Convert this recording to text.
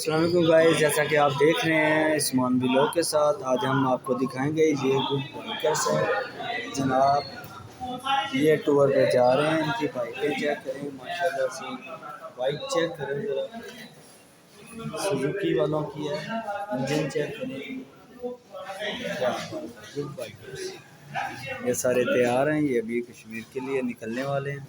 अस्सलाम वालेकुम गाइस, जैसा कि आप देख रहे हैं इस्मान व्लॉग के साथ, आज हम आपको दिखाएंगे ये गुड बाइकर्स है जनाब। ये टूर पे जा रहे हैं, इनकी बाइकें चेक करें माशाल्लाह से, बाइक चेक करें जरा, सुजुकी वालों की है, इंजन चेक करें। क्या गुड बाइकर्स, ये सारे तैयार हैं, ये अभी कश्मीर के लिए निकलने वाले हैं।